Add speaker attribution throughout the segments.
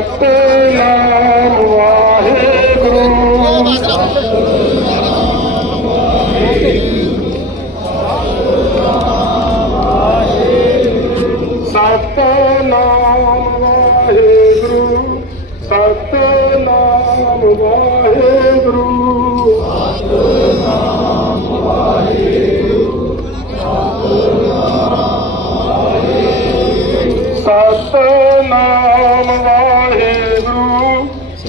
Speaker 1: ਸਤਨਾਮ ਵਾਹਿਗੁਰੂ ਸਤਨਾਮ ਵਾਹਿਗੁਰੂ।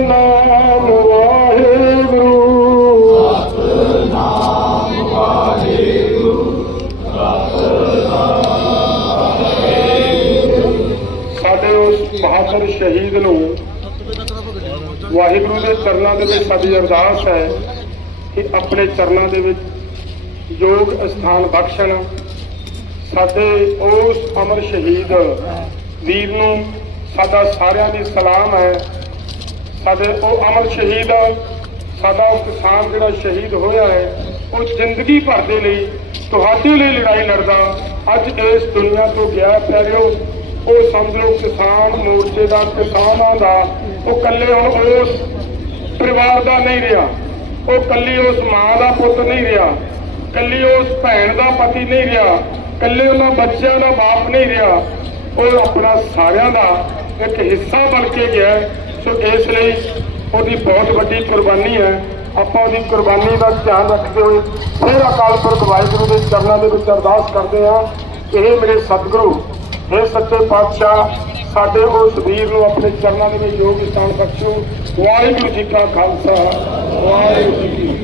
Speaker 1: ਸਤਨਾਮ ਵਾਹਿਗੁਰੂ। ਸਾਡੇ ਉਸ ਬਹਾਦਰ ਸ਼ਹੀਦ ਨੂੰ ਵਾਹਿਗੁਰੂ ਦੇ ਚਰਨਾਂ ਦੇ ਵਿੱਚ ਸਾਡੀ ਅਰਦਾਸ ਹੈ ਕਿ ਆਪਣੇ ਚਰਨਾਂ ਦੇ ਵਿੱਚ ਯੋਗ ਸਥਾਨ ਬਖਸ਼ਣ। ਸਾਡੇ ਉਸ ਅਮਰ ਸ਼ਹੀਦ ਵੀਰ ਨੂੰ ਸਾਡਾ ਸਾਰਿਆਂ ਦੀ ਸਲਾਮ ਹੈ। ਸਾਡੇ ਉਹ ਅਮਰ ਸ਼ਹੀਦ ਸਾਡਾ ਉਹ ਕਿਸਾਨ ਜਿਹੜਾ ਸ਼ਹੀਦ ਹੋਇਆ ਹੈ, ਉਹ ਜ਼ਿੰਦਗੀ ਭਰ ਦੇ ਲਈ ਤੁਹਾਡੇ ਲਈ ਲੜਾਈ ਲੜਦਾ। ਅੱਜ ਇਸ ਦੁਨੀਆ ਤੋਂ ਗਿਆ ਪਿਆਰਿਓ ਉਹ ਸਮਝ ਲਓ ਕਿਸਾਨ ਮੋਰਚੇ ਦਾ, ਕਿਸਾਨਾਂ ਦਾ। ਉਹ ਇਕੱਲੇ ਹੁਣ ਉਸ ਪਰਿਵਾਰ ਦਾ ਨਹੀਂ ਰਿਹਾ। ਉਹ ਕੱਲੀ ਉਸ ਮਾਂ ਦਾ ਪੁੱਤ ਨਹੀਂ ਰਿਹਾ। ਕੱਲੀ ਉਸ ਭੈਣ ਦਾ ਪਤੀ ਨਹੀਂ ਰਿਹਾ। ਕੱਲੇ ਉਹਨਾਂ ਬੱਚਿਆਂ ਦਾ ਬਾਪ ਨਹੀਂ ਰਿਹਾ। ਉਹ ਆਪਣਾ ਸਾਰਿਆਂ ਦਾ ਇੱਕ ਹਿੱਸਾ ਬਣ ਕੇ ਗਿਆ। ਸੋ ਇਸ ਲਈ ਉਹਦੀ ਬਹੁਤ ਵੱਡੀ ਕੁਰਬਾਨੀ ਹੈ। ਆਪਾਂ ਉਹਦੀ ਕੁਰਬਾਨੀ ਦਾ ਧਿਆਨ ਰੱਖਦੇ ਹੋਏ ਫਿਰ ਅਕਾਲ ਪੁਰਖ ਵਾਹਿਗੁਰੂ ਦੇ ਚਰਨਾਂ ਦੇ ਵਿੱਚ ਅਰਦਾਸ ਕਰਦੇ ਹਾਂ ਕਿ ਇਹ ਮੇਰੇ ਸਤਿਗੁਰੂ ਇਹ ਸੱਚੇ ਪਾਤਸ਼ਾਹ, ਸਾਡੇ ਉਸ ਵੀਰ ਨੂੰ ਆਪਣੇ ਚਰਨਾਂ ਦੇ ਵਿੱਚ ਯੋਗ ਸਥਾਨ ਬਖਸ਼ੋ। ਵਾਹਿਗੁਰੂ ਜੀ ਕਾ ਖਾਲਸਾ, ਵਾਹਿਗੁਰੂ ਜੀ ਕੀ